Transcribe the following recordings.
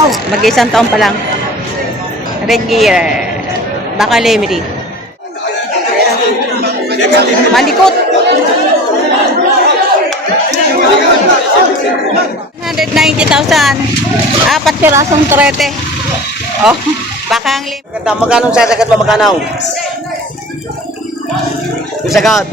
daw. Mag-isang taon pa lang. Red gear. Baka Lemery. Malikot. 190,000. Apat pirasong turete. Oh, baka ang Lemery. Ganda, magkano ang sasagat mo, magkano? Yung sagat.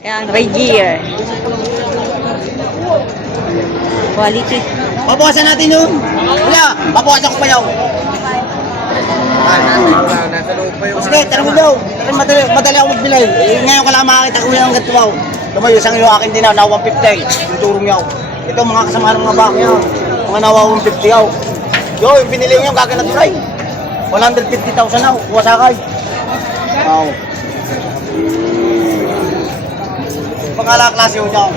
Yan, red gear. Quality. Pabawasan natin yun. Wala, pabawasan ko pa yaw. Sige, tanong mo daw. Madali ako magbilay. Ngayon ka lang makakita ko yung ganito yaw. Tumayo, isang yung akin din na 150. Yung turong yaw. Ito mga kasama ng mga bako yaw. Mga nawa 150 yaw. Yo, yung pinili ko yung kaganat try. 150,000 yaw. Kuha sakay. Wow. Pagkala klase yun yaw.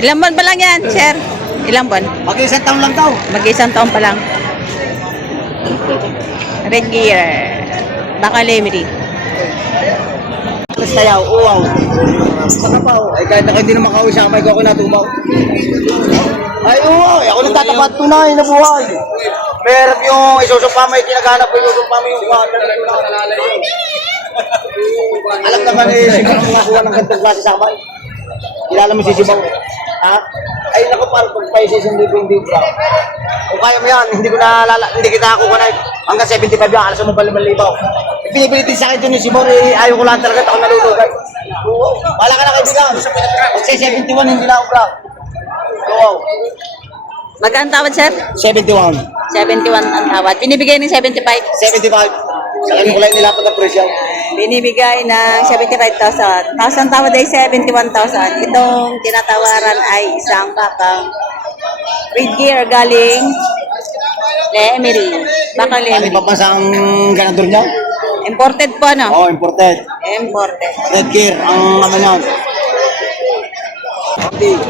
Ilang buwan pa lang yan, sir? Ilang buwan? Mag-isang taon lang daw. Mag-isang taon pa lang. Red gear. Baka Lemery. Basta yaw, uwaw. Makapaw. Ay kahit na hindi na makauwi sa kamay ko ako natubaw. Ay uwaw, ako nagtatapat tunay na buhay. Meron yung isusumpa mo yung kinaganap ko, isusumpa mo yung alam naman eh, siguro mga kuha ng gantong klase sa kamay. Kilala mo si Sibaw. Ha? Ay naku, parang pag-paisis hindi bra. Kung kaya mo yan, hindi kita ako kanay. Hanggang 75 yan, alas mo baliman libaw. Pinipilit din sa akin doon yung Sibaw, eh, ayaw ko lang talaga, ako nalulugay. Oo, wala ka na kaibigan. Kasi 71, hindi na ako bra. Oo. Magkano tawad, sir? 71. 71 ang tawad. Binibigay ng 75. 75. Sa kanya kulay nila pag presyo. Binibigay ng 75,000. Tapos ang tawad ay 71,000. Itong tinatawaran ay isang bakang red gear galing Lemery. Bakang Ano Lemery. pa pa sa ganador niya? Imported po, no? Oo, imported. Imported. Red gear, ang ano niya. Okay.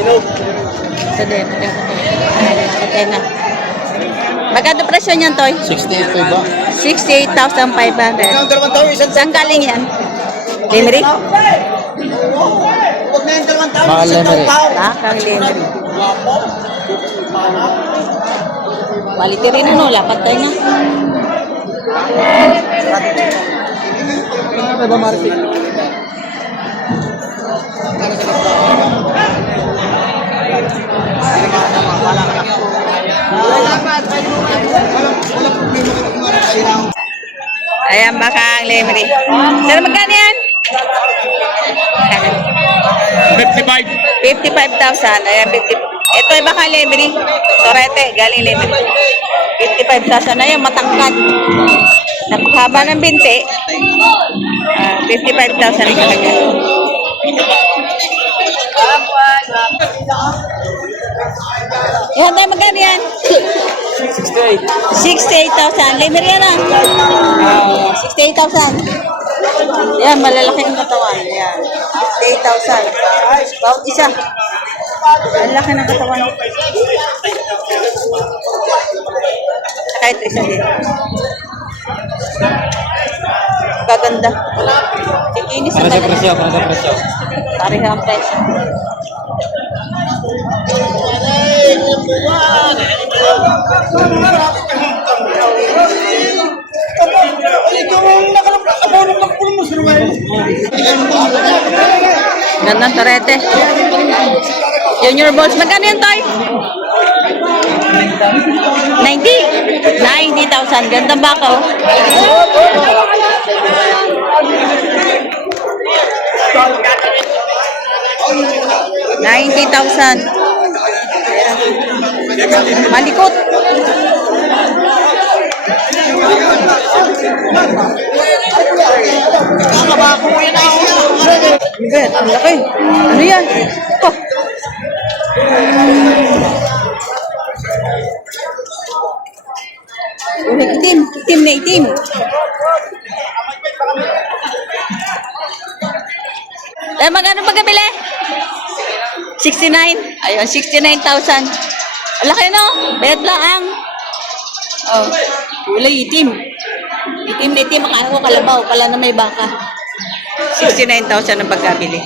Inog. Ito din. Ito na. Magkano presyo niyan, Toy? 68 ba? 68,500. Ang dalawang taon, isang Saan galing yan? Lemery? Huwag na yung dalawang taon, Bakal isang Lemery. taon. Bakang Lemery. Quality rin ano, lapat tayo na. Ano ba, Marcy? Ayan, bakang Lemery. Sir, magkano yan? 55. 55,000. Ayan, 50. Ito ay bakang Lemery. Torete, galing Lemery. 55,000 na yun, matangkad. Napakahaba ng binti. 55,000 ang kalaga. Yan tayo, magkano yan? 68. 68,000. Lemery yan ah. 68,000. Yan, malalaki ang katawan. Yan. 68,000. Bawat isa. Ang laki ng katawan. Saka ito isa din. Gaganda. Tikinis Para ang sa talaga. presyo, para sa presyo. Pareho ang presyo. Ganda ng torete. Junior balls. Magkano yun, Toy? 90? 90,000. Gandang baka, oh. $90,000. Malikot. Bigat, ang laki. Ano yan? Oh. Itim. Itim na itim. Eh, magkano pagkabili? 69. Ayun, 69,000. Laki no? Bet lang. Oh, kulay itim. Itim na itim. Akala ko kalabaw. Pala na may baka. 69,000 ang pagkabili.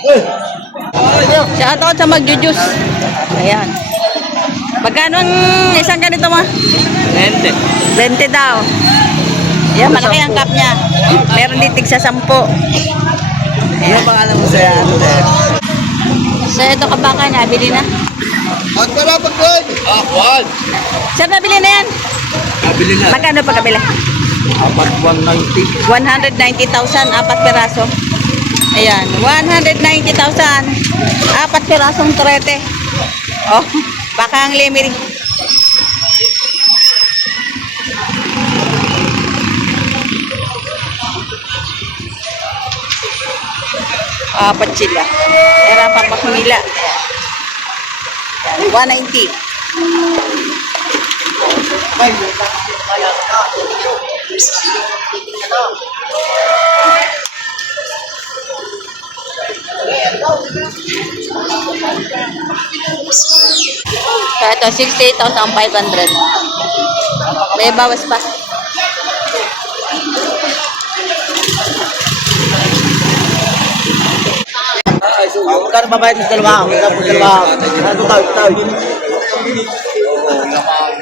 Shoutout sa magjujus. Ayan. Magkano ang isang ganito mo? 20. 20 daw. Yan, malaki ang cup niya. Meron din tig sa 10. Ano pangalan mo sa yan? So, ito kabaka na. Bili na. At wala pa doon! Ah, wag! Sir, nabili na yan. Nabili na. Magkano pagkabili? Apat 190. 190,000, 4 piraso. Ayan, 190,000. 4 pirasong turete. Oh, baka ang lemiri. Apat sila. Era papak nila. 190. So, ito, 68,500. May bawas pa. Magkano babayad mo sa dalawa? Magkano po dalawa? Ano tayo?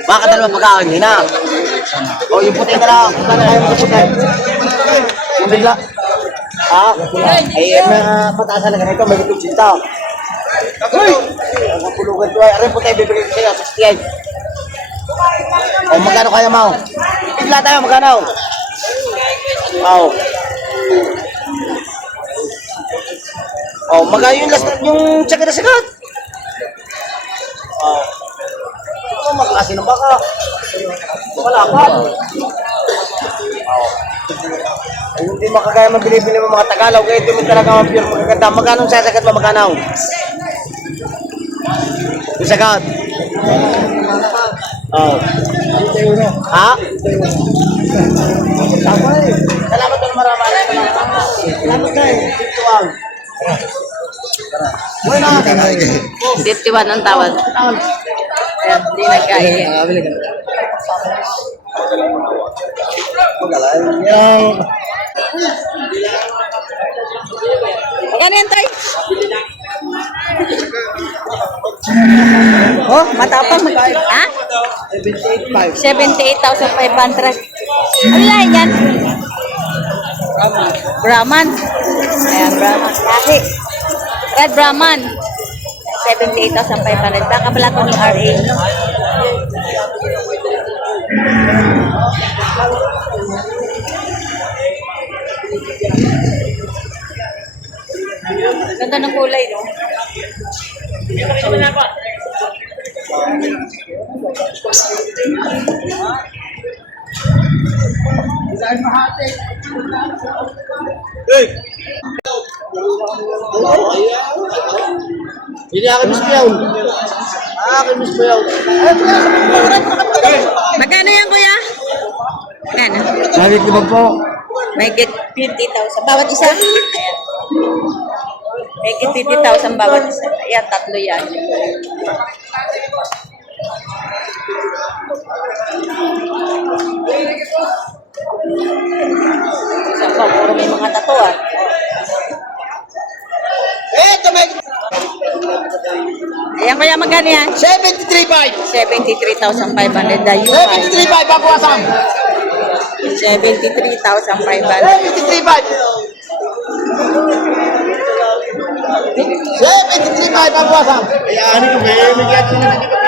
Baka dalawa pagkain, hindi na. O, yung puti na lang. Magkano kayo mo sa puti? Yung bigla. Ha? Ay, pataas na ganito. May bitong sinta. Uy! Ang pulugan ko ay. Aray puti, bibigay ko sa'yo. 68. O, magkano kaya mo? Bigla tayo, magkano? O. Oh, magkano yung last yung tsaga na sagat? Oh. Oh, magklase ng baka. Wala pa. Oh. Ay, hindi makagaya man binibili mo mga Tagalog. Kaya ito mo talaga mga pure magaganda. Magkano ang sasagat mo? Magkano? Yung sagat? Oh. Ha? Salamat doon marami. Salamat tayo. Tuwang. 51 ang tawad. Ayan, hindi nagkain. Magkano yan, Tay? Oh, matapang. Ha? 78,500. Wala yan. Brahman. Ayan, Brahman. Laki. Red Brahman. 78,500. Baka pala ito ni RA. Ganda ng kulay, no? Hey! Hindi akin Miss Piyaw. Akin Miss Piyaw. Magkano yan, kuya? Magkano? Mahigit naman po. May get 50,000. Bawat isa? Ayan. May get 50,000 bawat isa. Ayan, tatlo yan. Isa pa, puro may mga tatuan. Ayan, kuya, magkano yan? 73.5. 73,500 na yun. 73.5 babawasan. 73,500. 73.5. 73.5 babawasan. Ayan, ano ba? Nagyan ko na dito.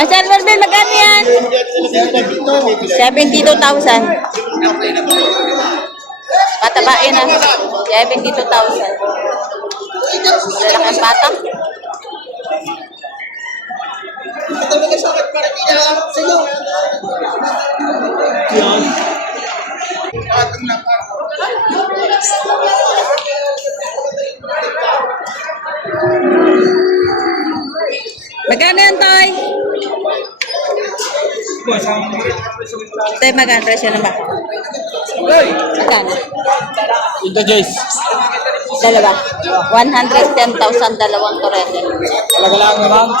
Sir Marvin, magkano yan? 72,000. Patabain na. 72,000. Lalaki ang bata. Magkano yan, Toy? Toy, magkano presyo na ba? Magkano? Ito, Joyce. Dalawa. 110,000 dalawang torete. Talaga lang naman.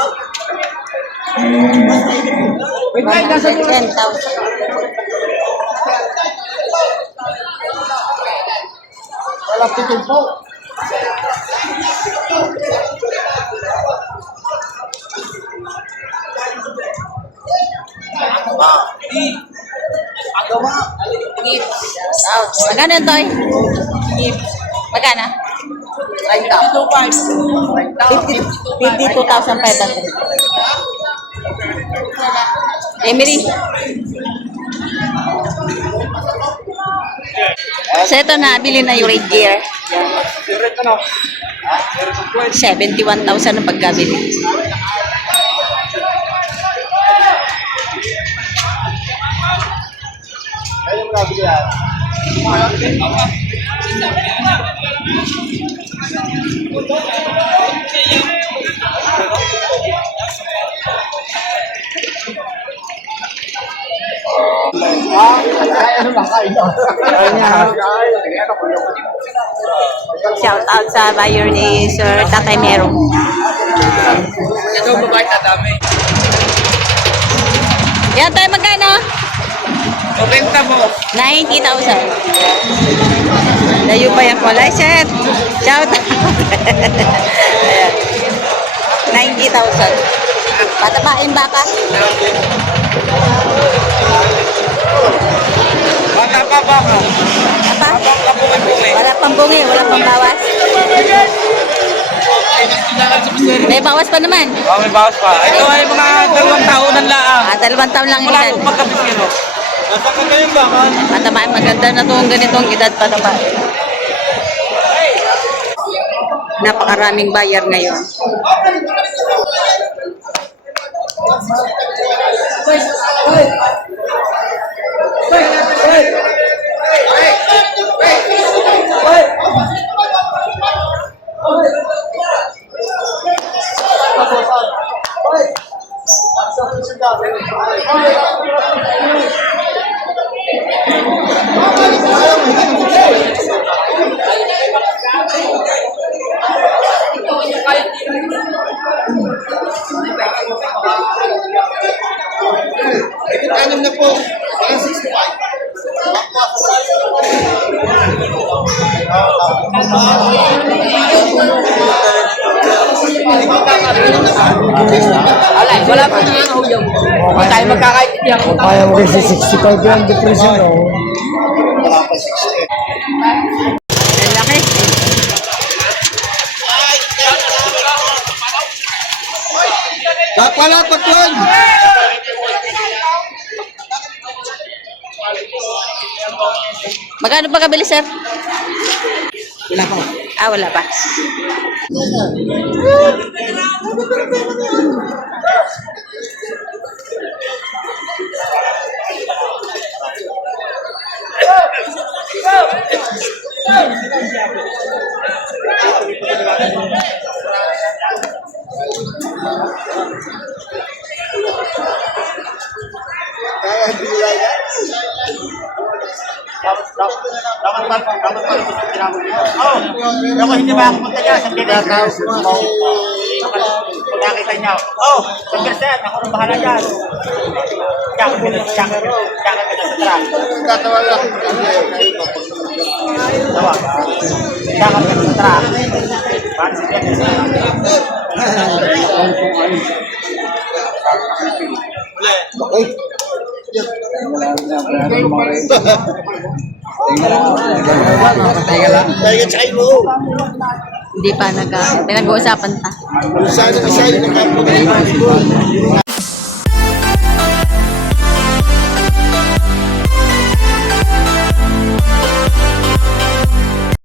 110,000. Wala tutong po. Out. Magkano ito eh? Magkano? 52,500. Emery. So ito na, bili na yung red gear. 71,000 ang pagkabili. Ayun mo nabili yan. Shout out sa buyer ni Sir Tatay Mero. Ito, babae tatami. Yan tayo magkano? 90 mo. 90,000. Layo pa yung kulay, sir. Shout out. Ayan. 90,000. Patabain baka? Bata pa ba ka? Apa? Kapungay-pungay. Wala pang bungi, wala pang bawas. May bawas pa naman. Oh, may bawas pa. Ito ay mga 2 taon laang. 2 taon lang Wala edad. akong pagkabisiro. Nasa ka kayong bakan? Patabain, maganda na itong ganitong edad patabain. Napakaraming buyer ngayon. Anim na po. 165. Wala pa na ano yung. Hindi tayo magkakaintindihan. Kaya mo kasi 65 yung depression, no? Wala pa 60. Ang laki. Wala pa yun. Magkano pa kabili, sir? Wala pa. Ah, wala pa. Kaya hindi lang yan. Dapat pa ako hindi ba ako punta dyan sa pinag-house mo. Pagkakita niya, sabi sir, ako rin bahala dyan. Tsaka sa truck. Tatawa lang. Tawa. Tsaka sa truck. Paano si okay. Hindi pa pinag-uusapan pa. Sana isa yung